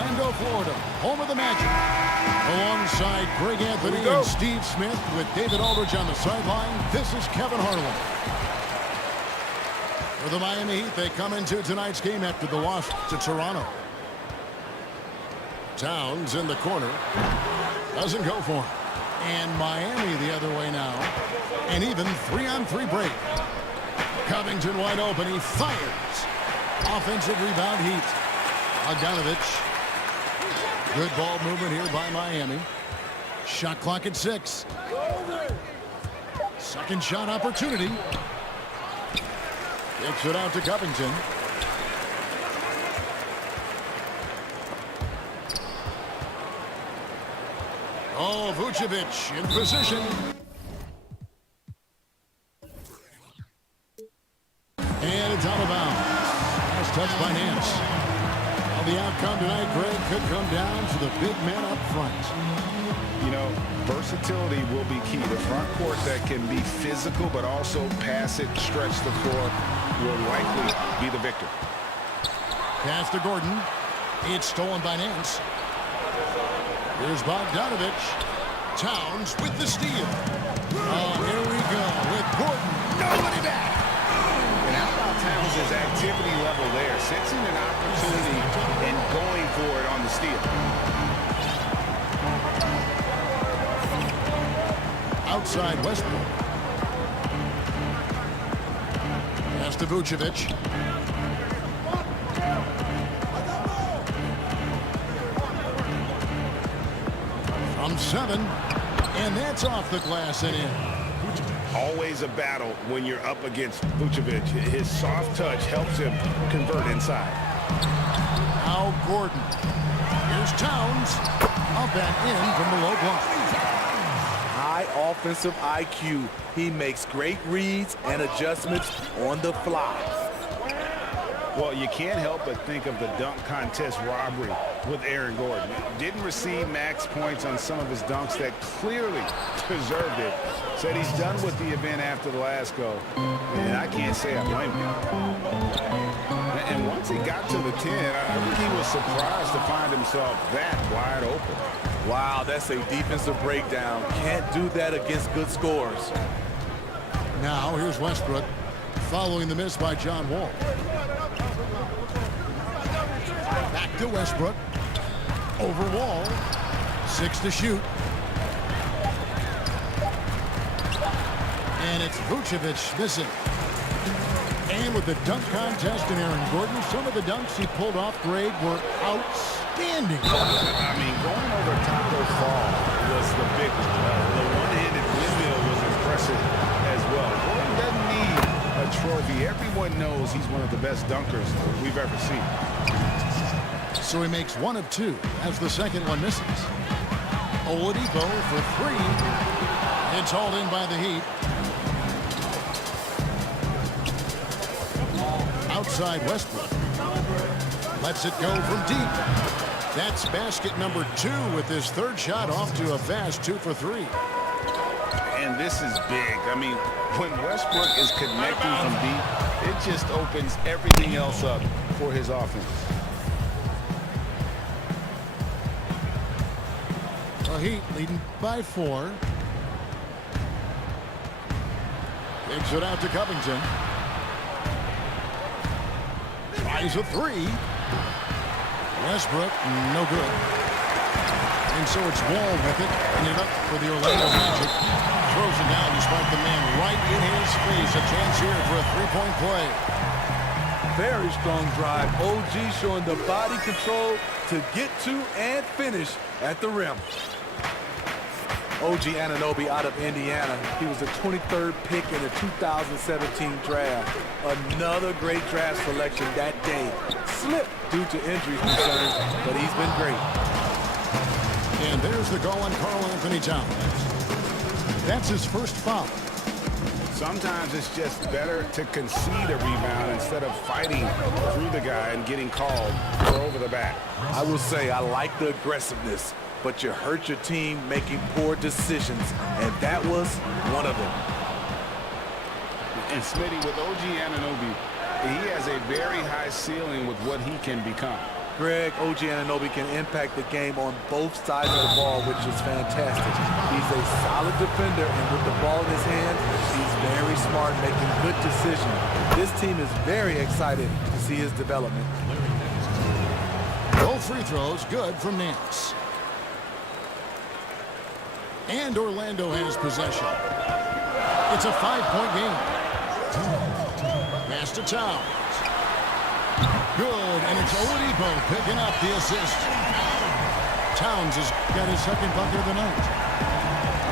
Orlando, Florida, home of the Magic. Alongside Greg Anthony and Steve Smith with David Aldridge on the sideline, this is Kevin Harlan. For the Miami Heat, they come into tonight's game after the loss to Toronto. Towns in the corner. Doesn't go for him. And Miami the other way now. An even 3-on-3 break. Covington wide open. He fires. Offensive rebound Heat. Bogdanovich. Good ball movement here by Miami. Shot clock at 6. Second shot opportunity. Kicks it out to Covington. Oh, Vucevic in position. And it's out of bounds. Last touch by Nance. Well, the outcome tonight, Greg, could come down to the big man up front. You know, versatility will be key. The front court that can be physical but also pass it, stretch the floor will likely be the victor. Pass to Gordon. It's stolen by Nance. Here's Bogdanovich. Towns with the steal. Oh, here we go with Gordon. Nobody back. And how about Towns' activity level there? Sensing an opportunity and going for it on the steal. Outside Westbrook. Pass to Vucevic. From 7, and that's off the glass and in. Always a battle when you're up against Vucevic. His soft touch helps him convert inside. Now Gordon. Here's Towns. Up and in from the low block. High offensive IQ. He makes great reads and adjustments on the fly. Well, you can't help but think of the dunk contest robbery with Aaron Gordon. Didn't receive max points on some of his dunks that clearly deserved it. Said he's done with the event after the last go. And I can't say I blame him. And once he got to the 10, I think he was surprised to find himself that wide open. Wow, that's a defensive breakdown. Can't do that against good scores. Now here's Westbrook following the miss by John Wall. Back to Westbrook. Over Wall. 6 to shoot. And it's Vucevic missing. And with the dunk contest in Aaron Gordon, some of the dunks he pulled off, Greg, were outstanding. I mean, going over Taco Fall was the big one. The one-handed windmill was impressive as well. Gordon doesn't need a trophy. Everyone knows he's one of the best dunkers we've ever seen. So he makes 1 of 2 as the second one misses. Oladipo for 3. It's hauled in by the Heat. Outside Westbrook. Lets it go from deep. That's basket number 2 with his third shot off to a fast 2 for 3. And this is big. I mean, when Westbrook is connecting from deep, it just opens everything else up for his offense. The Heat leading by 4. Kicks it out to Covington. Tries a 3. Westbrook, no good. And so it's Wall with it, and it up for the Orlando Magic. Throws it down despite the man right in his face. A chance here for a three-point play. Very strong drive. OG showing the body control to get to and finish at the rim. OG Anunoby out of Indiana. He was the 23rd pick in the 2017 draft. Another great draft selection that day. Slipped due to injury concerns, but he's been great. And there's the goal on Karl Anthony Towns. That's his first foul. Sometimes it's just better to concede a rebound instead of fighting through the guy and getting called for over the back. I will say I like the aggressiveness, but you hurt your team making poor decisions, and that was one of them. And Smitty, with OG Anunoby, he has a very high ceiling with what he can become. Greg, OG Anunoby can impact the game on both sides of the ball, which is fantastic. He's a solid defender, and with the ball in his hand, he's very smart, making good decisions. This team is very excited to see his development. Both free throws good from Nance. And Orlando has possession. It's a 5-point game. Pass to Towns. Good, and it's Oladipo picking up the assist. Towns has got his second bucket of the night.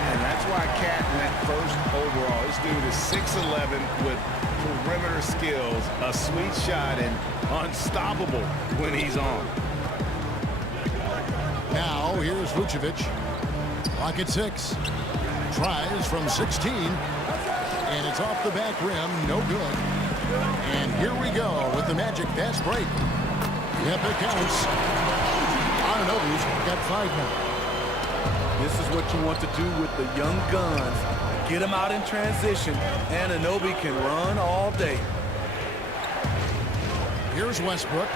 And that's why Cat went first overall. This dude is 6'11" with perimeter skills, a sweet shot, and unstoppable when he's on. Now, here's Vucevic. Clock at 6. Tries from 16. And it's off the back rim. No good. And here we go with the Magic fast break. Yep, it counts. Anunoby's got 5 now. This is what you want to do with the young guns. Get them out in transition. Anunoby can run all day. Here's Westbrook.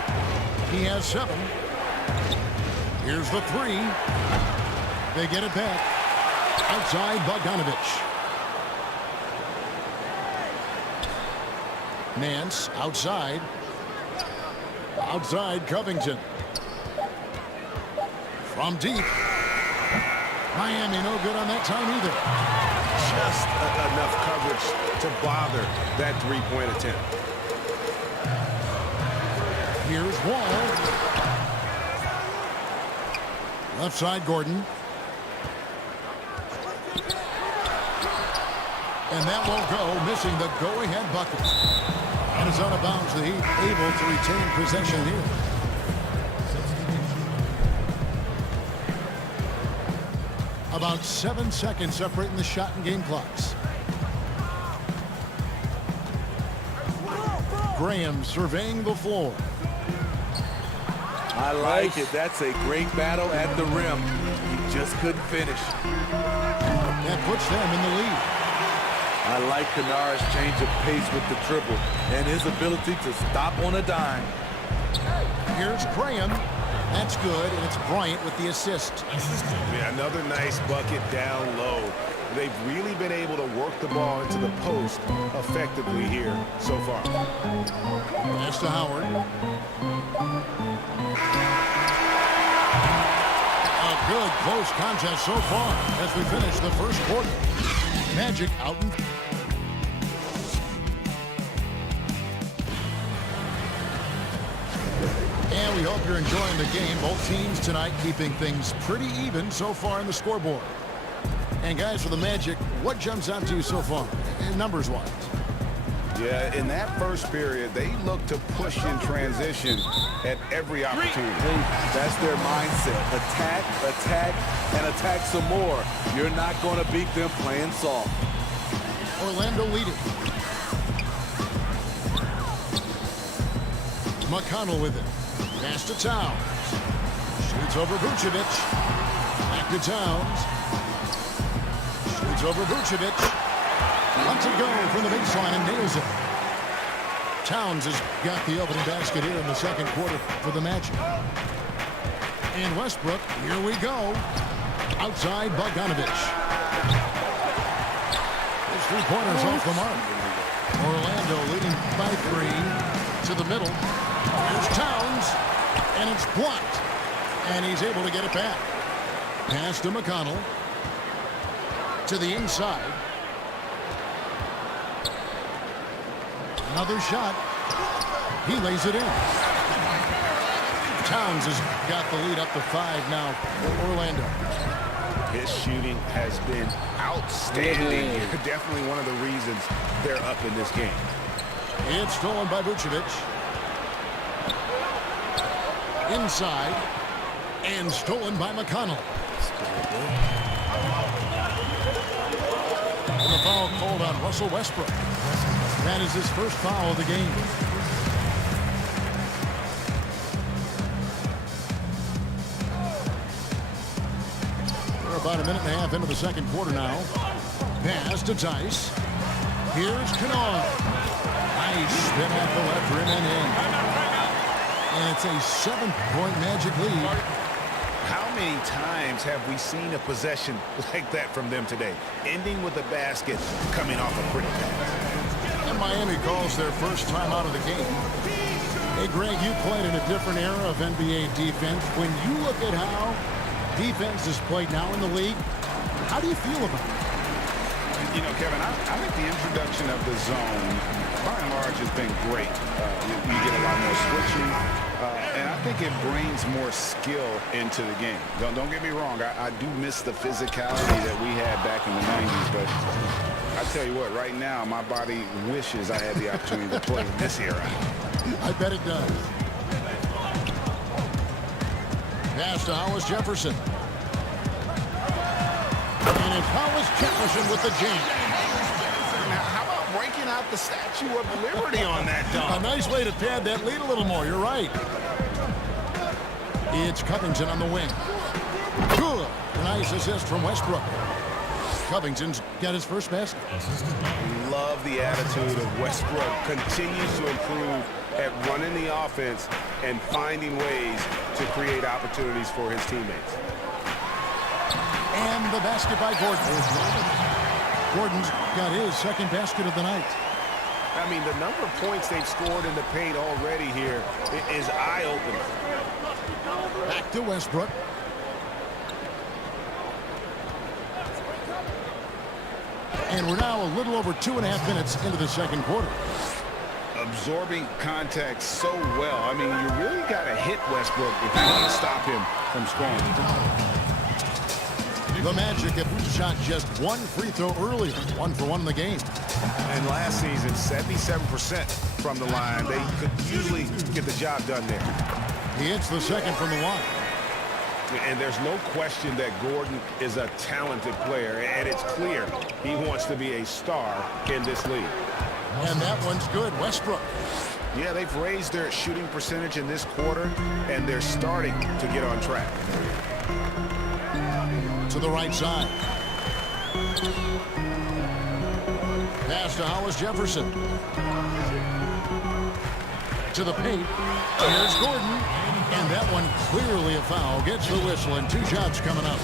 He has 7. Here's the 3. They get it back. Outside Bogdanovich. Nance outside. Outside Covington. From deep. Miami no good on that time either. Just enough coverage to bother that three-point attempt. Here's Wall. Left side Gordon. And that won't go, missing the go-ahead bucket. And it's out of bounds. The Heat able to retain possession here. About 7 seconds separating the shot and game clocks. Graham surveying the floor. I like it. That's a great battle at the rim. He just couldn't finish. That puts them in the lead. I like Kennard's change of pace with the dribble and his ability to stop on a dime. Here's Graham. That's good, and it's Bryant with the assist. Yeah, another nice bucket down low. They've really been able to work the ball into the post effectively here so far. Pass to Howard. A good close contest so far as we finish the first quarter. Magic out in. And we hope you're enjoying the game. Both teams tonight keeping things pretty even so far in the scoreboard. And guys, for the Magic, what jumps out to you so far, numbers-wise? Yeah, in that first period, they look to push in transition at every opportunity. That's their mindset. Attack, attack, and attack some more. You're not going to beat them playing soft. Orlando leading. McConnell with it. Pass to Towns. Shoots over Vucevic. Back to Towns. Shoots over Vucevic. Lets it go from the baseline and nails it. Towns has got the opening basket here in the second quarter for the Magic. And Westbrook, here we go. Outside Bogdanovich. His 3-pointers off the mark. Orlando leading by 3 to the middle. Here's Towns, and it's blocked. And he's able to get it back. Pass to McConnell. To the inside. Another shot. He lays it in. Towns has got the lead up to 5 now for Orlando. His shooting has been outstanding. Definitely one of the reasons they're up in this game. It's stolen by Vucevic. Inside. And stolen by McConnell. And the foul called on Russell Westbrook. That is his first foul of the game. We're about a minute and a half into the second quarter now. Pass to Tice. Here's Kennard. Nice spin off the left rim and in. And it's a 7-point Magic lead. How many times have we seen a possession like that from them today, ending with a basket coming off a pretty pass? And Miami calls their first time out of the game. Hey, Greg, you played in a different era of NBA defense. When you look at how defense is played now in the league, how do you feel about it? You know, Kevin, I think the introduction of the zone, by and large, has been great. You get a lot more switching, and I think it brings more skill into the game. Don't get me wrong, I do miss the physicality that we had back in the 90s, but I tell you what, right now, my body wishes I had the opportunity to play in this era. I bet it does. Pass to Hollis Jefferson. And it's Hollis Jefferson with the jam. Now, how about breaking out the Statue of Liberty on that dunk? A nice way to pad that lead a little more. You're right. It's Covington on the wing. Good. Nice assist from Westbrook. Covington's got his first basket. Love the attitude of Westbrook. Continues to improve at running the offense and finding ways to create opportunities for his teammates. And the basket by Gordon. Gordon's got his second basket of the night. I mean, the number of points they've scored in the paint already here is eye-opening. Back to Westbrook. And we're now a little over 2.5 minutes into the second quarter. Absorbing contact so well. I mean, you really got to hit Westbrook if you want to stop him from scoring. The Magic have shot just one free throw earlier, 1 for 1 in the game. And last season, 77% from the line. They could usually get the job done there. He hits the second from the line. And there's no question that Gordon is a talented player, and it's clear he wants to be a star in this league. And that one's good. Westbrook. Yeah, they've raised their shooting percentage in this quarter, and they're starting to get on track. To the right side. Pass to Hollis Jefferson. To the paint. Here's Gordon. And that one clearly a foul. Gets the whistle, and 2 shots coming up.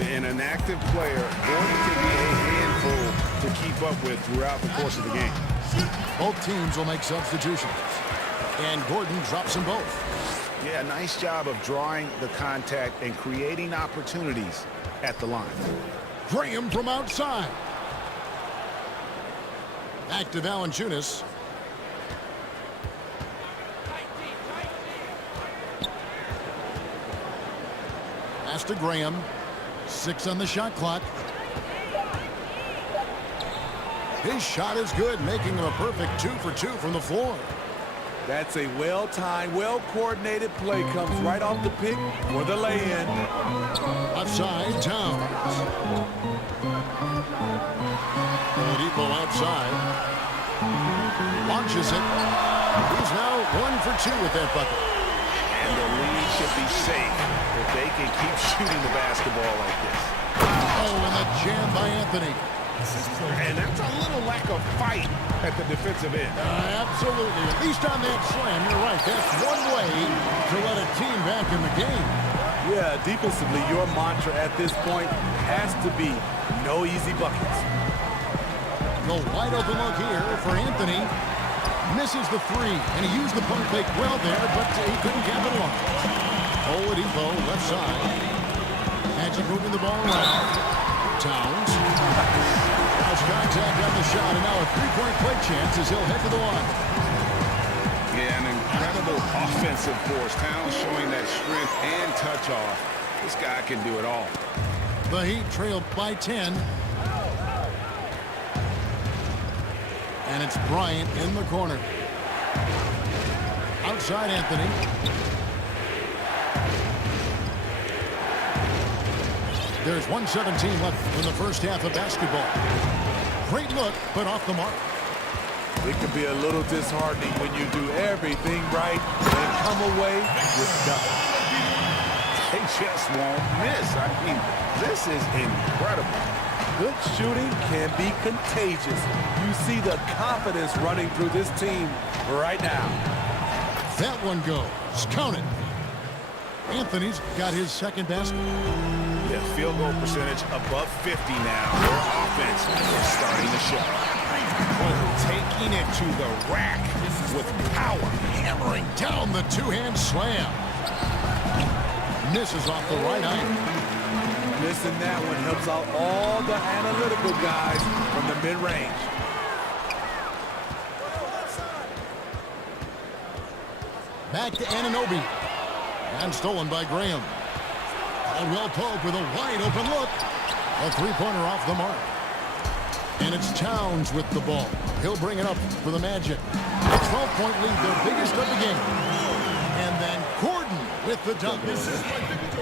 And an active player, Gordon can be a handful to keep up with throughout the course of the game. Both teams will make substitutions. And Gordon drops them both. Yeah, nice job of drawing the contact and creating opportunities at the line. Graham from outside. Back to Valanciunas. Pass to Graham. 6 on the shot clock. His shot is good, making him a perfect 2 for 2 from the floor. That's a well-timed, well-coordinated play. Comes right off the pick for the lay-in. Left side, Towns. Oladipo outside. Launches it. He's now 1 for 2 with that bucket. And the lead should be safe if they can keep shooting the basketball like this. Oh, and the jam by Anthony. And that's a little lack of fight at the defensive end. Absolutely. At least on that slam, you're right. That's one way to let a team back in the game. Yeah, defensively, your mantra at this point has to be no easy buckets. The wide open look here for Anthony. Misses the 3, and he used the pump fake well there, but he couldn't capitalize. Oladipo, left side. Magic moving the ball around. Towns. Has contact on the shot, and now a 3-point play chance as he'll head to the line. Yeah, an incredible offensive force. Towns showing that strength and touch off. This guy can do it all. The Heat trail by 10. And it's Bryant in the corner. Outside Anthony. There's 1:17 left in the first half of basketball. Great look, but off the mark. It can be a little disheartening when you do everything right and come away with nothing. They just won't miss. I mean, this is incredible. Good shooting can be contagious. You see the confidence running through this team right now. That one goes. Count it. Anthony's got his second basket. Yeah, field goal percentage above 50 now. Their offense is starting to show. Oh, taking it to the rack with power. Hammering down the two-hand slam. Misses off the right iron. Missing that one helps out all the analytical guys from the mid-range. Back to Anunoby. And stolen by Graham. Caldwell Pope with a wide open look. A three-pointer off the mark. And it's Towns with the ball. He'll bring it up for the Magic. A 12-point lead, their biggest of the game. And then Gordon with the dunk.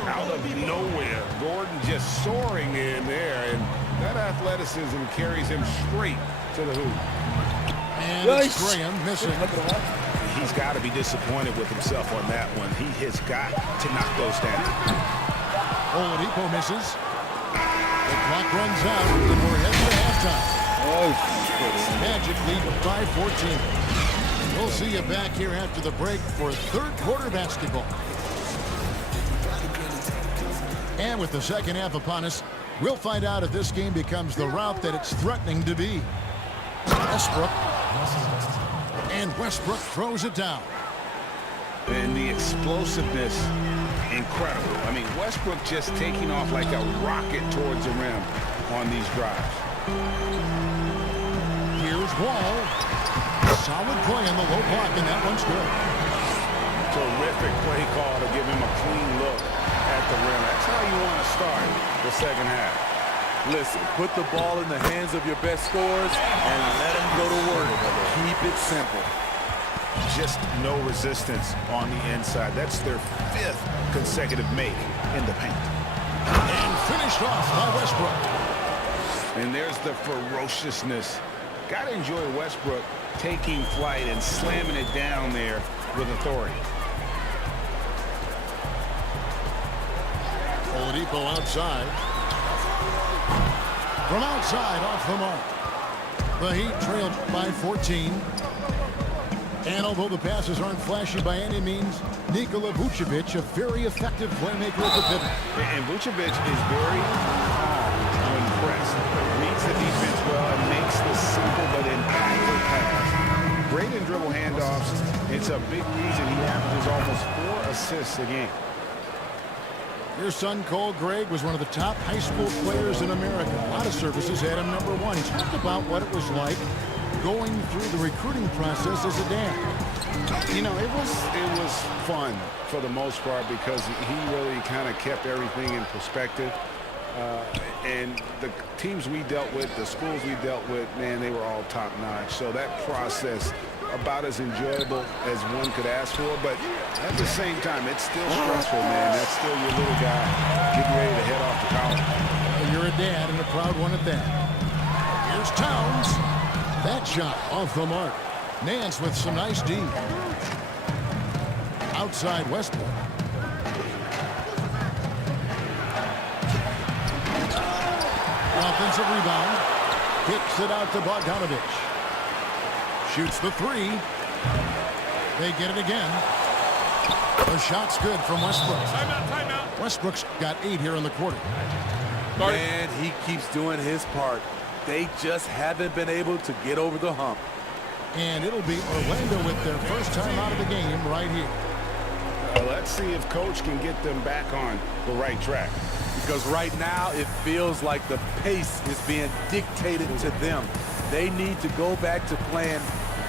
Out of nowhere, Gordon just soaring in there, and that athleticism carries him straight to the hoop. And it's Graham missing. He's got to be disappointed with himself on that one. He has got to knock those down. Oladipo misses. The clock runs out, and we're heading to halftime. Magic lead by 14. We'll see you back here after the break for third quarter basketball. And with the second half upon us, we'll find out if this game becomes the route that it's threatening to be. Westbrook. And Westbrook throws it down. And the explosiveness, incredible. I mean, Westbrook just taking off like a rocket towards the rim on these drives. Here's Wall. Solid play on the low block, and that one's good. Terrific play call to give him a clean look at the rim. That's how you want to start the second half. Listen, put the ball in the hands of your best scorers and let them go to work. Keep it simple. Just no resistance on the inside. That's their fifth consecutive make in the paint. And finished off by Westbrook. And there's the ferociousness. Got to enjoy Westbrook taking flight and slamming it down there with authority. Oladipo outside. From outside, off the mark. The Heat trailed by 14. And although the passes aren't flashy by any means, Nikola Vucevic, a very effective playmaker at the pivot. And Vucevic is very calm when pressed. Reads the defense well and makes the simple but impactful pass. Great in dribble handoffs. It's a big reason he averages almost 4 assists a game. Your son, Cole Gregg, was one of the top high school players in America. A lot of services had him #1. He talked about what it was like going through the recruiting process as a dad. You know, it was fun for the most part because he really kind of kept everything in perspective. And the teams we dealt with, the schools we dealt with, man, they were all top-notch. So that process, about as enjoyable as one could ask for. But at the same time, it's still stressful, man. That's still your little guy getting ready to head off to college. You're a dad and a proud one at that. Here's Towns. That shot off the mark. Nance with some nice D. Outside Westbrook. Offensive rebound. Kicks it out to Bogdanovich. Shoots the three. They get it again. The shot's good from Westbrook. Timeout. Westbrook's got 8 here in the quarter. And he keeps doing his part. They just haven't been able to get over the hump. And it'll be Orlando with their first time out of the game right here. Let's see if Coach can get them back on the right track. Because right now it feels like the pace is being dictated to them. They need to go back to playing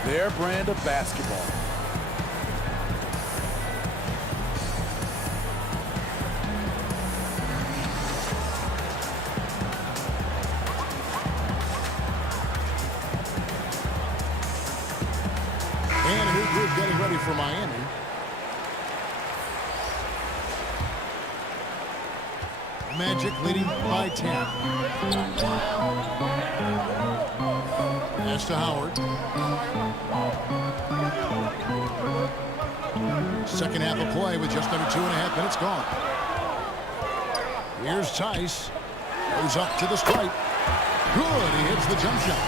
their brand of basketball. And a new group getting ready for Miami. Magic leading by 10. Pass to Howard. Second half of play with just under 2.5 minutes gone. Here's Tice. Goes up to the stripe. Good. He hits the jump shot.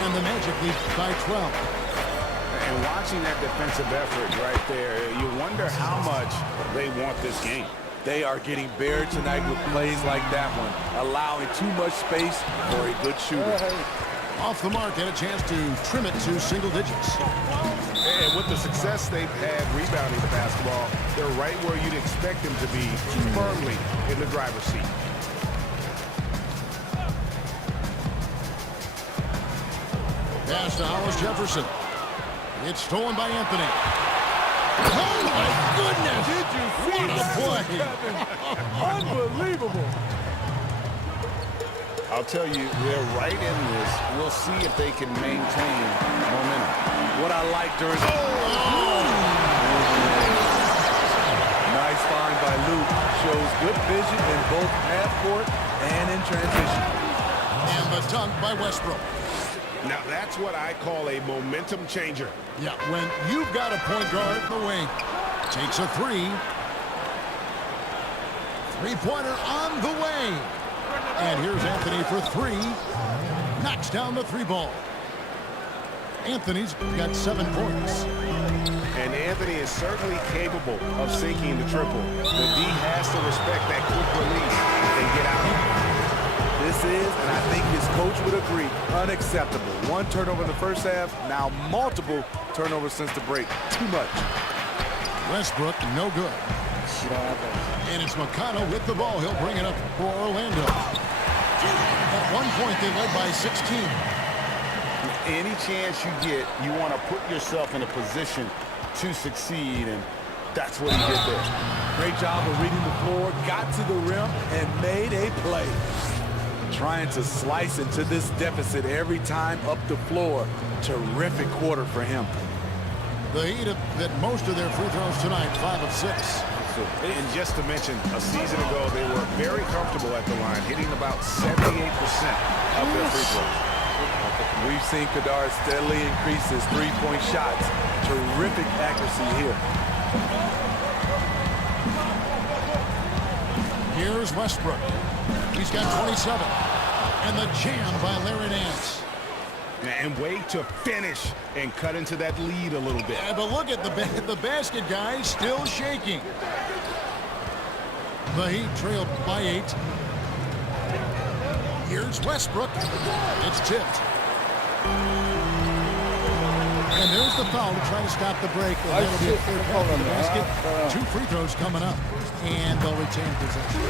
And the Magic lead by 12. And watching that defensive effort right there, you wonder how much they want this game. They are getting buried tonight with plays like that one, allowing too much space for a good shooter. Off the mark and a chance to trim it to single digits. And with the success they've had rebounding the basketball, they're right where you'd expect them to be, firmly in the driver's seat. Pass to Hollis Jefferson. It's stolen by Anthony. Oh, my goodness! Did you see What a play! Unbelievable. I'll tell you, they're right in this. We'll see if they can maintain momentum. What I like during... Nice find by Luke. Shows good vision in both half court and in transition. And the dunk by Westbrook. Now, that's what I call a momentum changer. Yeah, when you've got a point guard in the wing. Takes a three. Three-pointer on the way. And here's Anthony for three. Knocks down the three ball. Anthony's got 7 points. And Anthony is certainly capable of sinking the triple. But D has to respect that quick release and get out. This is, and I think his coach would agree, unacceptable. 1 turnover in the first half, now multiple turnovers since the break. Too much. Westbrook, no good. And it's McConnell with the ball. He'll bring it up for Orlando. At one point, they led by 16. Any chance you get, you want to put yourself in a position to succeed, and that's what he did there. Great job of reading the floor, got to the rim, and made a play. Trying to slice into this deficit every time up the floor. Terrific quarter for him. The Heat have hit most of their free throws tonight, 5 of 6. And just to mention, a season ago, they were very comfortable at the line, hitting about 78% of their free throws. We've seen Kadar steadily increase his three-point shots. Terrific accuracy here. Here's Westbrook. He's got 27. And the jam by Larry Nance. And way to finish and cut into that lead a little bit. Yeah, but look at the basket, guys, still shaking. The Heat trailed by 8. Here's Westbrook. It's tipped. And there's the foul to try to stop the break. And that'll be a third foul on the basket. 2 free throws coming up. And they'll retain possession.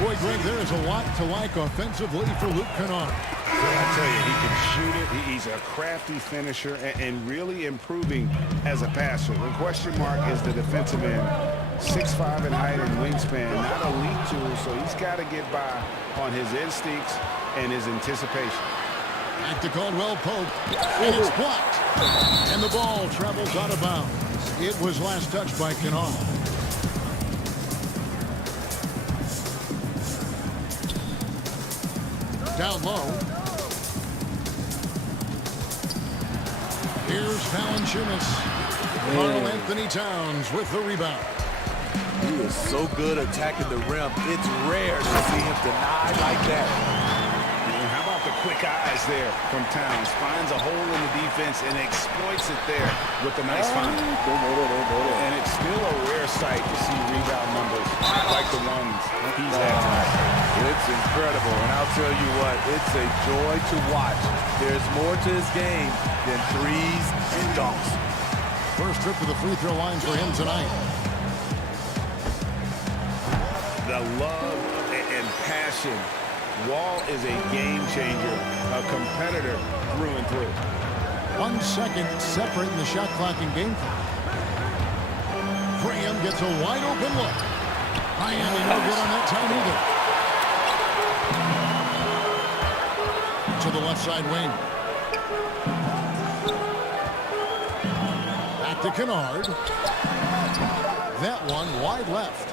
Boy, Greg, there is a lot to like offensively for Luke Kennard. Well, I tell you, he can shoot it. He's a crafty finisher and really improving as a passer. The question mark is the defensive end. 6'5" in height and wingspan. Not elite tool, so he's got to get by on his instincts and his anticipation. Back to Caldwell Pope. And it's blocked. And the ball travels out of bounds. It was last touched by Kennard. Down low. Here's Valanciunas. Karl Anthony Towns with the rebound. He is so good attacking the rim. It's rare to see him denied like that. And how about the quick eyes there from Towns? Finds a hole in the defense and exploits it there with a nice find. And it's still a rare sight to see rebound numbers like the ones he's had tonight. It's incredible, and I'll tell you what, it's a joy to watch. There's more to his game than threes and dunks. First trip to the free throw line for him tonight. The love and passion. Wall is a game changer, a competitor through and through. 1 second separating the shot clock and game clock. Graham gets a wide open look. Miami no good on that time either. To the left side wing. Back to Kennard. That one wide left.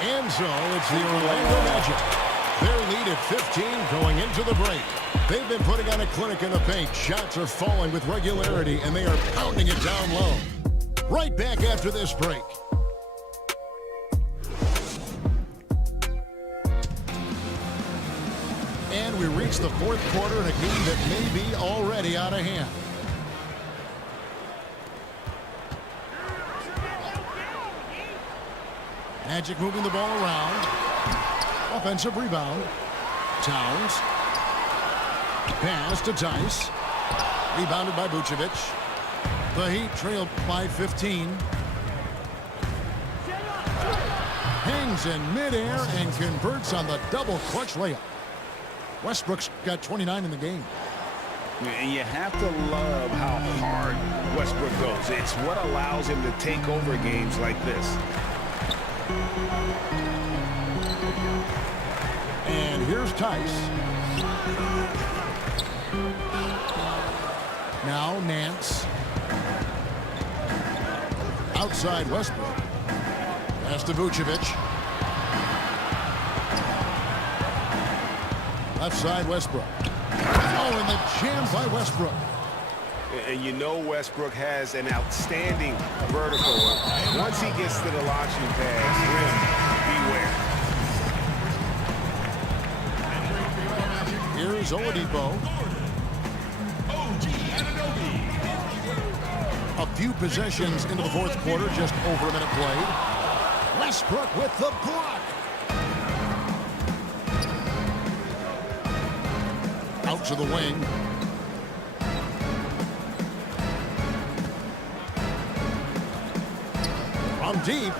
And so it's the Orlando Magic. Their lead at 15 going into the break. They've been putting on a clinic in the paint. Shots are falling with regularity, and they are pounding it down low. Right back after this break. And we reach the fourth quarter in a game that may be already out of hand. Magic moving the ball around. Offensive rebound. Towns. Pass to Tice. Rebounded by Vucevic. The Heat trail by 15. Hangs in midair and converts on the double clutch layup. Westbrook's got 29 in the game. And you have to love how hard Westbrook goes. It's what allows him to take over games like this. And here's Tice. Now Nance. Outside Westbrook. Pass to Vucevic. Left side Westbrook. Oh, and the jam by Westbrook. And you know Westbrook has an outstanding vertical. Once he gets to the launching pad, rim, beware. Here's Oladipo. A few possessions into the fourth quarter, just over a minute played. Westbrook with the block. Out to the wing. From deep.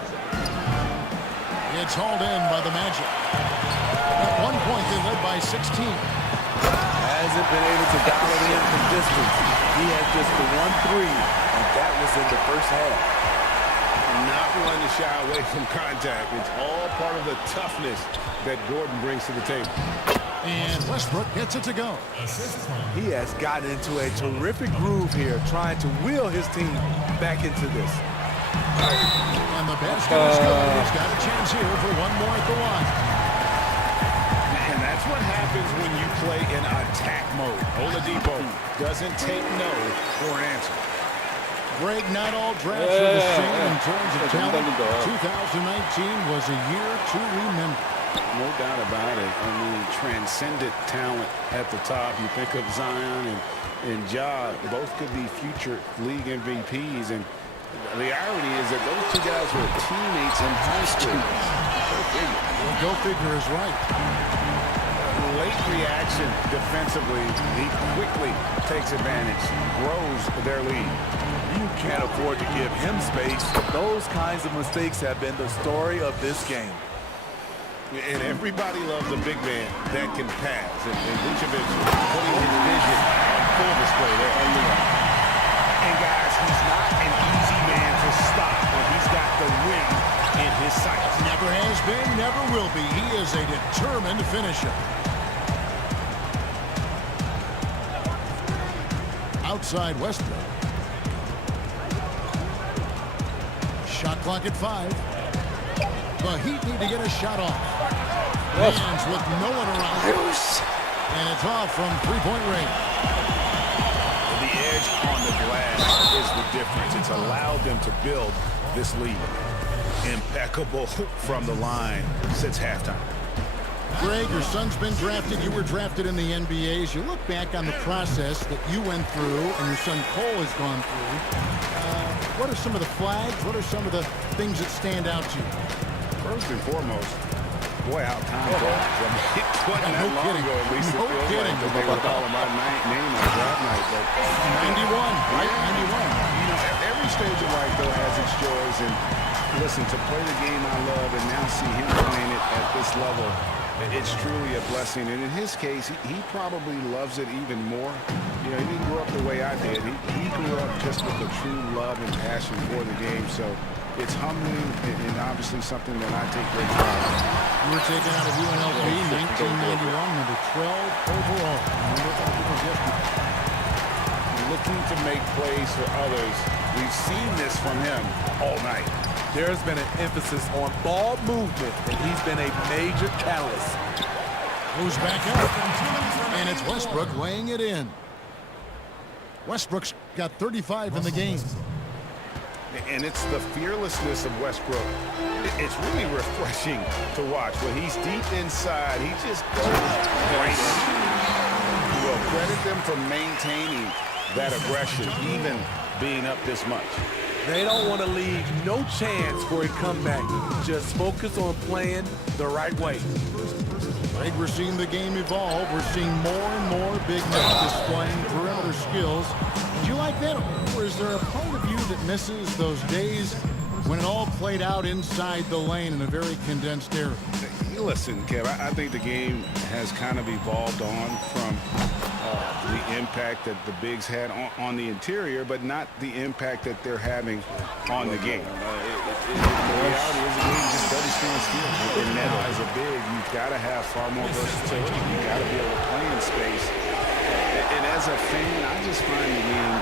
It's hauled in by the Magic. At one point, they led by 16. Hasn't been able to dial it in from distance. He had just the 1 3, and that was in the first half. Not one to shy away from contact. It's all part of the toughness that Gordon brings to the table. And Westbrook gets it to go. He has gotten into a terrific groove here, trying to wheel his team back into this. And the basket is good. He's got a chance here for one more at the line. And that's what happens when you play in attack mode. Oladipo doesn't take no for an answer. Greg, not all drafts are the same in terms of talent. 2019 was a year to remember. No doubt about it. I mean, transcendent talent at the top. You think of Zion and Ja, both could be future league MVPs. And the irony is that those two guys were teammates in high school. Go figure is right. Late reaction defensively. He quickly takes advantage, grows their lead. You can't afford to give him space. Those kinds of mistakes have been the story of this game. And everybody loves a big man that can pass. And Vucevic putting his vision on full display there. And guys, he's not an easy man to stop when he's got the win in his sights. Never has been, never will be. He is a determined finisher. Outside Westbrook. Shot clock at 5. The Heat need to get a shot off. Hands with no one around. And it's off from three-point range. The edge on the glass is the difference. It's allowed them to build this lead. Impeccable from the line since halftime. Greg, your son's been drafted. You were drafted in the NBA. As you look back on the process that you went through and your son Cole has gone through, what are some of the flags? What are some of the things that stand out to you? First and foremost, boy, how time flies. I mean, it wasn't that long ago, at least it feels like that they were calling my name on draft night. But 91, right? 91. You know, every stage of life, though, has its joys. And listen, to play the game I love and now see him playing it at this level, it's truly a blessing. And in his case, he probably loves it even more. You know, he didn't grow up the way I did. He grew up just with a true love and passion for the game. So it's humbling and obviously something that I take great pride in. You were taken out of UNLV in 1991, number 12 overall. Remember that was yesterday. Looking to make plays for others. We've seen this from him all night. There's been an emphasis on ball movement, and he's been a major catalyst. Moves back up, and it's Westbrook laying it in. Westbrook's got 35 in the game. And it's the fearlessness of Westbrook. It's really refreshing to watch. When he's deep inside, he just goes crazy. Well, credit them for maintaining that aggression, even being up this much. They don't want to leave no chance for a comeback. Just focus on playing the right way. Greg, we're seeing the game evolve. We're seeing more and more big men displaying perimeter skills. Do you like that? Or is there a part of you that misses those days when it all played out inside the lane in a very condensed area? Listen, Kev, I think the game has kind of evolved on from the impact that the bigs had on the interior, but not the impact that they're having on the game. The reality is the game just doesn't stand still. And now, as a big, you've got to have far more versatility. You've got to be able to play in space. And as a fan, I just find the game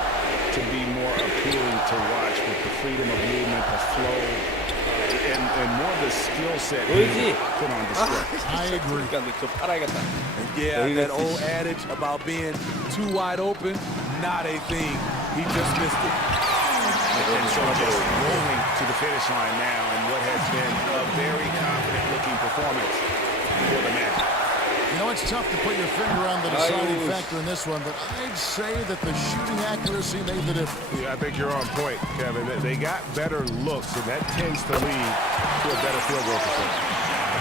to be more appealing to watch with the freedom of movement, the flow, and more of the skill set put on display. I agree. Yeah, that old adage about being too wide open, not a thing. He just missed it. And so just rolling to the finish line now in what has been a very confident-looking performance for the Magic. You know, it's tough to put your finger on the deciding factor in this one, but I'd say that the shooting accuracy made the difference. Yeah, I think you're on point, Kevin. They got better looks, and that tends to lead to a better field goal percentage.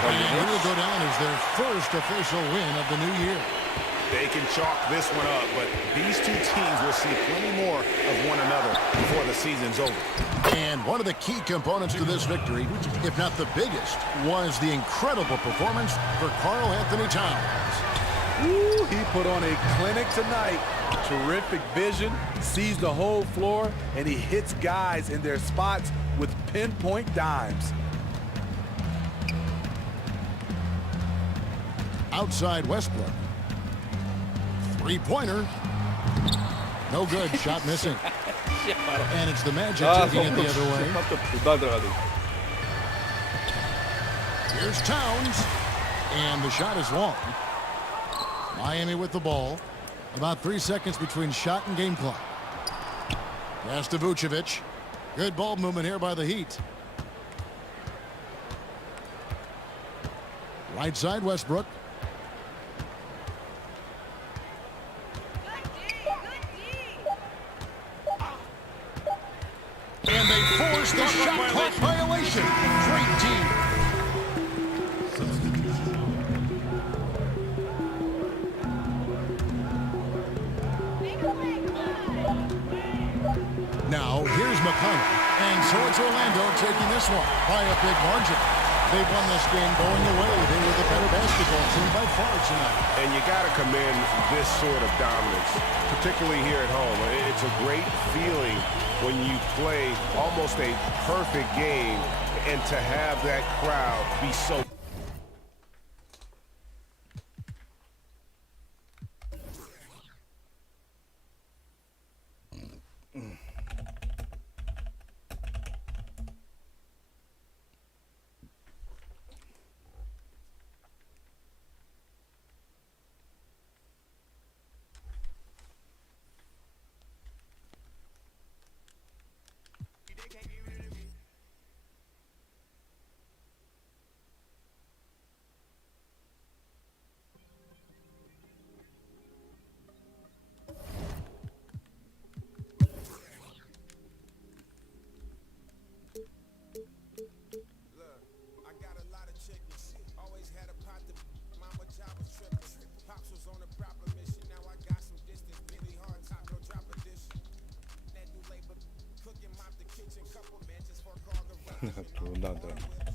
And it will go down as their first official win of the new year. They can chalk this one up, but these two teams will see plenty more of one another before the season's over. And one of the key components to this victory, if not the biggest, was the incredible performance for Karl Anthony Towns. Woo, he put on a clinic tonight. Terrific vision, sees the whole floor, and he hits guys in their spots with pinpoint dimes. Outside Westbrook. Three-pointer. No good. Shot missing. And it's the Magic taking it the other way. Here's Towns. And the shot is long. Miami with the ball. About 3 seconds between shot and game clock. Pass to Vucevic. Good ball movement here by the Heat. Right side Westbrook. And they force the shot clock violation. Great team. Now, here's McConnell. And so it's Orlando taking this one by a big margin. They won this game going away. They were the better basketball team by far tonight. And you got to commend this sort of dominance, particularly here at home. It's a great feeling when you play almost a perfect game and to have that crowd be so. 존나 안 돼.